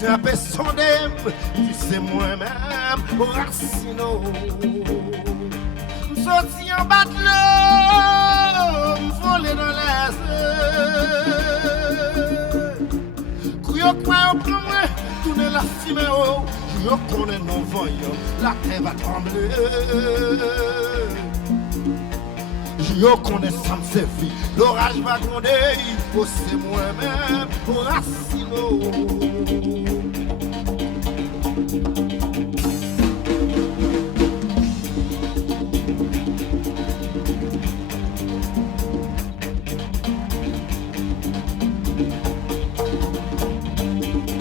Trapé sondem, qui c'est moi-même, Racino. M'sorti en bas de l'eau, m'voler dans les airs. Couillot quoi au premier, tourner la fumée haut, je connais nos voyants, la terre va trembler. Je connais ça me servir, l'orage va gronder, oh c'est moi-même, Racino.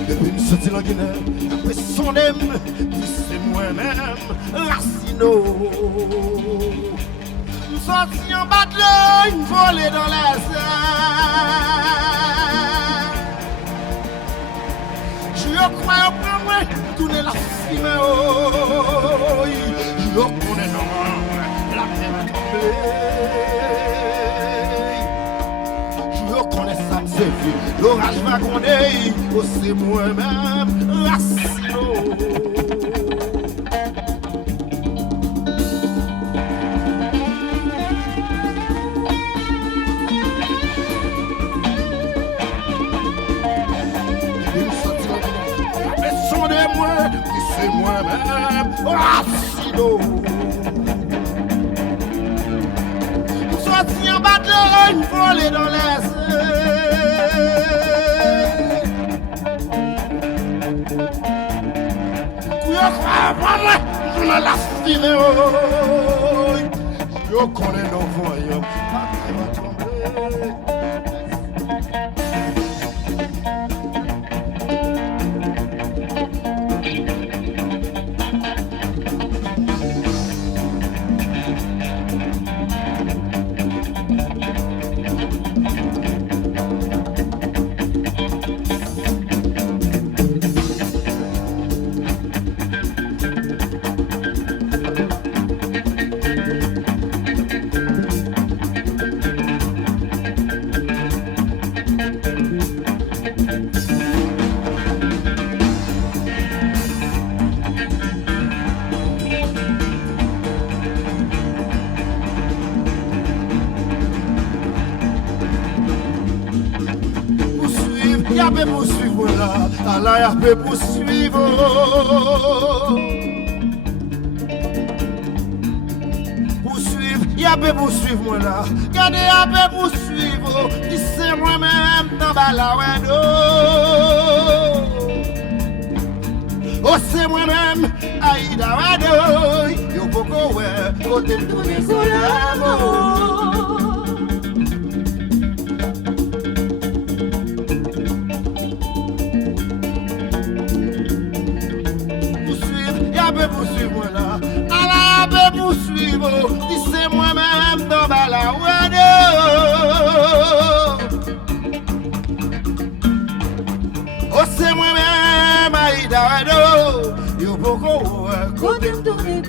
Depuis me sortir la Guinée, après son aime, c'est moi-même, Racino. Sorti en bas de l'eau, une volée dans les airs. Je crois au premier, tourner la fumée, oh, je connais non, la terre va tomber. Je connais ça, c'est vu, l'orage va gronder, oh, c'est moi-même, Racino. C'est moi-même, Racino. Sorti en bas de l'eau, une volée dans les airs. Couillot croit pas moi, je me la fumée, oh. Je connais nos voyants, la terre va tomber. Y'a peut poursuivre là, Allah y'a peut poursuivre. Poursuivre, y'a peut poursuivre moi là. Regardez, y'a peut poursuivre. Qui c'est moi-même dans Balawendo. Oh, c'est moi-même, Aïda Wado. Yo poko ouais, côté de tous les poursuivre moi là, Allah peut poursuivre, si c'est moi-même dans Balawado. Oh c'est moi-même Aïda Wado, yo poko côté de tous les